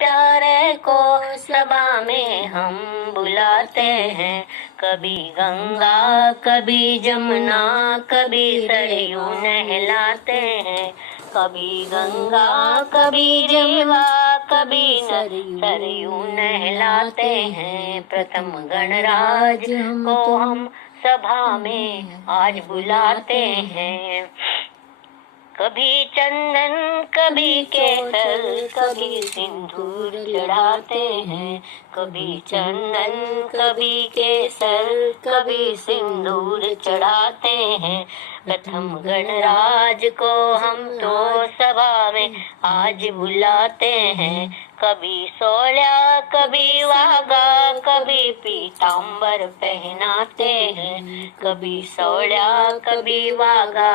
प्यारे को सभा में हम बुलाते हैं। कभी गंगा कभी जमुना कभी सरयू नहलाते हैं। कभी गंगा कभी जमुना कभी सरयू नहलाते हैं। प्रथम गणराज को हम सभा में आज बुलाते हैं। कभी चंदन कभी केसर कभी सिंदूर चढ़ाते हैं। कभी चंदन कभी केसर कभी सिंदूर चढ़ाते हैं। प्रथम गणराज को हम तो सभा में आज बुलाते हैं। कभी सोल्या कभी वागा कभी पीतांबर पहनाते हैं। कभी सोल्या कभी वागा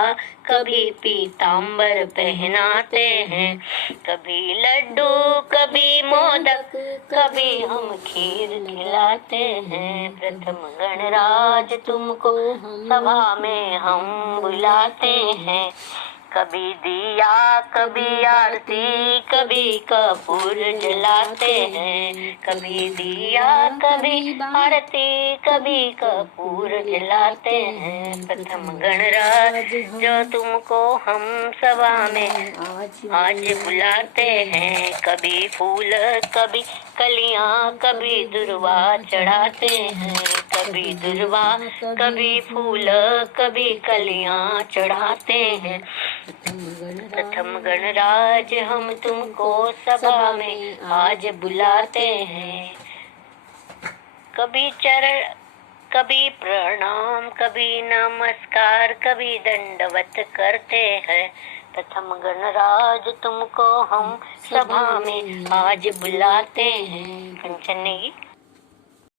कभी पीतांबर पहनाते हैं। कभी लड्डू कभी मोदक कभी हम खीर खिलाते हैं। प्रथम गणराज तुमको सभा में हम बुलाते हैं। कभी दिया कभी आरती कभी कपूर जलाते हैं। कभी दिया कभी आरती कभी कपूर जलाते हैं। प्रथम गणराज जो तुमको हम सभा में आज बुलाते हैं। कभी फूल कभी कलियां कभी दुर्वा चढ़ाते हैं। कभी दुर्वा कभी फूल कभी कलियां चढ़ाते हैं। प्रथम गणराज हम तुमको सभा में आज बुलाते हैं। कभी चरण कभी प्रणाम कभी नमस्कार कभी दंडवत करते हैं। प्रथम गणराज तुमको हम सभा में आज बुलाते हैं। कंचन नेगी।